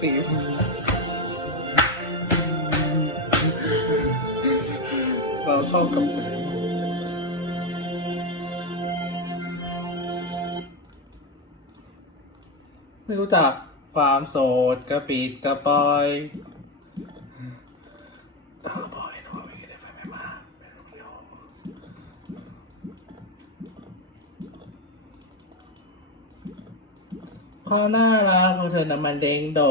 สีเราเข้ากับไม่รู้จักความโสดกระปิดกระปอยเออบอยนะว่าไม่ได้ไฟไม่มาไม่รู้เดี๋ยว ความน่ารักของเธอน้ำมันเด้งโด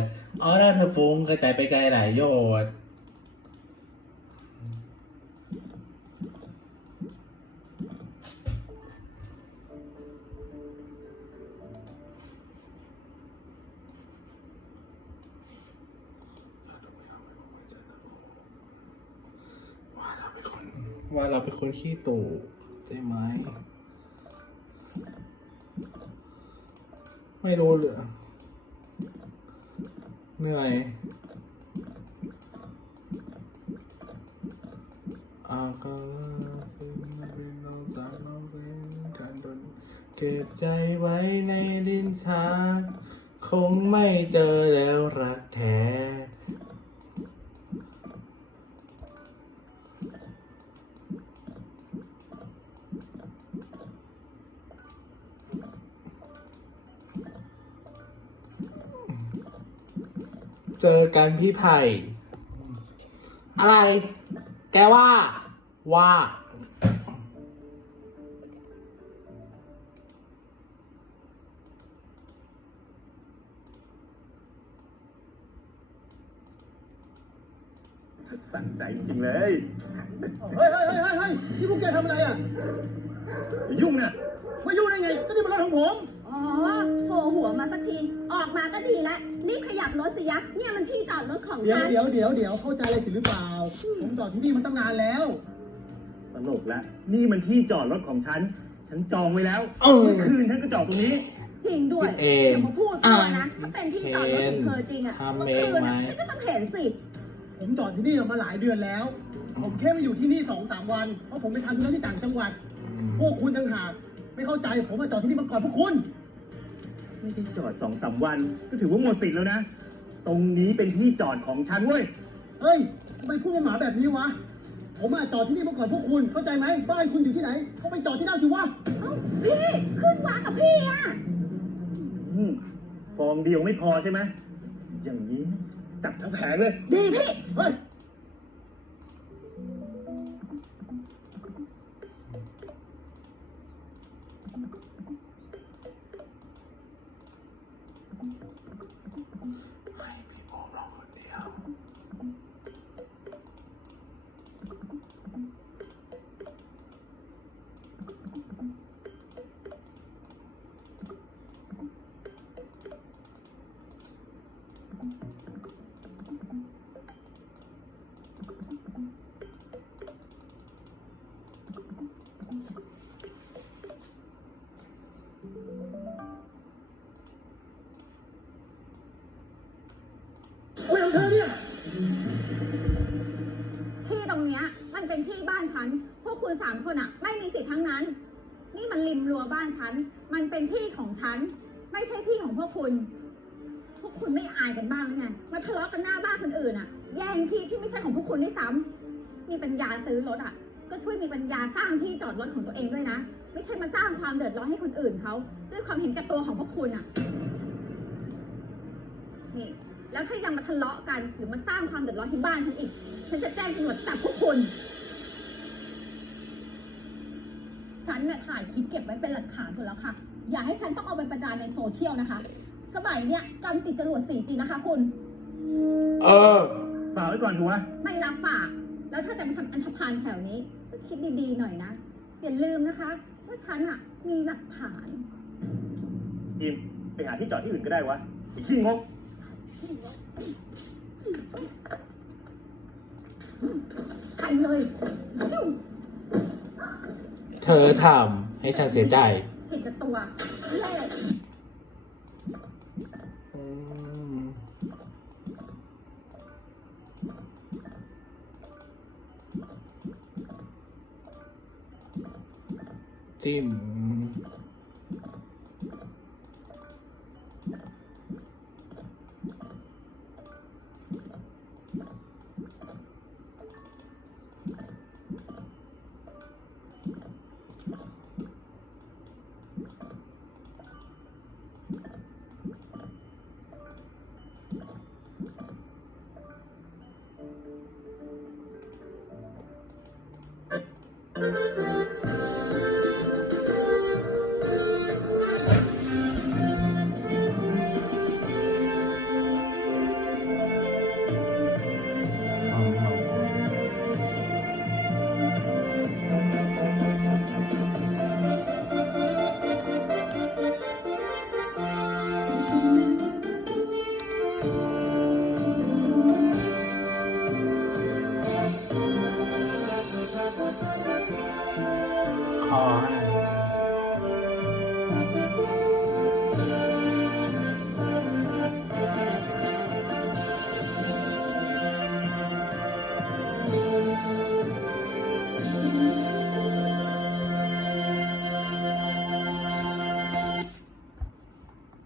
ดออร่าเธอฟุ้งกระจายไปไกลหลายโยชน์ว่าเราเป็นคนว่าเราเป็นคนขี้ตู่ใช่ไหม ไม่รู้เหลือ เหนื่อยอาการเป็นน้องสาวน้องเซนการดนเก็บใจไว้ในดินชา คงไม่เจอแล้วรักแท้ เจอกันพี่ไผ่อะไร แกว่า ว่า สั่นใจจริงเลย เฮ้ยเฮ้ยเฮ้ยเฮ้ยเฮ้ยนี่พวกแกทำอะไรอะอย่ายุ่งนะมายุ่งได้ไงก็นี่มันรถของผม อ๋อโผล่หัว มาสักที ออกมาก็ดีแล้วรีบขยับรถสิยะเนี่ยมันที่จอดรถของเดี๋ยวฉันเดี๋ยวเดี๋ยวเดี๋ยวเข้าใจอะไรผิดหรือเปล่า ผมจอดที่นี่มันตั้งนานแล้ว ตลกละนี่มันที่จอดรถของฉัน ฉันจองไว้แล้วเออเมื่อคืนฉันก็จอดตรงนี้ จริงด้วยเออย่ามมาพูดตัวนะถ้าเป็นที่จอดรถของเธอจริงอะทำเมื่อเองคืนไหมอะฉันก็ต้องเห็นสิ ผมจอดที่นี่มาหลายเดือนแล้ว ผมแค่มาอยู่ที่นี่สองสามวัน เพราะผมไปทำธุระที่ต่างจังหวัด พวกคุณต่างหาก ไม่เข้าใจผมมาจอดที่นี่มาก่อนพวกคุณ ไม่ได้จอดสองสามวัน ก็ถือว่าหมดสิทธิ์แล้วนะ ตรงนี้เป็นที่จอดของฉันเว้ย เฮ้ยทำไมพูดมาหมาแบบนี้วะ ผมมาจอดที่นี่มาก่อนพวกคุณ เข้าใจไหม บ้านคุณอยู่ที่ไหนก็ไปจอดที่นั่นสิวะ เอ้าพี่ขึ้นวากับพี่อะอืมฟองเดียวไม่พอใช่ไหม อย่างนี้จัดทั้งแผงเลย ดีพี่ เฮ้ย คุยกับเธอเนี่ยที่ตรงเนี้ยมันเป็นที่บ้านฉัน พวกคุณสามคนอะไม่มีสิทธิ์ทั้งนั้น นี่มันริมรั้วบ้านฉัน มันเป็นที่ของฉัน ไม่ใช่ที่ของพวกคุณ วกคุณไม่อายกันบ้างหรือไงมาทะเลาะกันหน้าบ้านคนอื่นอะแย่งที่ที่ไม่ใช่ของพวกคุณด้วยซ้ำมีปัญญาซื้อรถอะก็ช่วยมีปัญญาสร้างที่จอดรถของตัวเองด้วยนะ ไม่ใช่มาสร้างความเดือดร้อนให้คนอื่นเขาด้วยความเห็นแก่ตัวของพวกคุณอะนี่ แล้วถ้ายังมาทะเลาะกันหรือมาสร้างความเดือดร้อนที่บ้านฉันอีก ฉันจะแจ้งตำรวจจับพวกคุณ ฉันเนี่ยถ่ายคลิปเก็บไว้เป็นหลักฐานหมดแล้วค่ะ อย่าให้ฉันต้องเอาไปประจานในโซเชียลนะคะ สมัยเนี้ยการติดจรวด 4G นะคะคุณ เออฝากไว้ก่อนหัวไม่รับปาก แล้วถ้าจะไปทำอันธพาลแถวนี้ก็คิดดีๆหน่อยนะ อย่าลืมนะคะ ว่าฉันอะมีหลักฐาน อิมไปหาที่จอดที่อื่นก็ได้วะไอ้ขี้งกใครเลยเธอทำให้ฉันเสียใจ เห็นตัว tim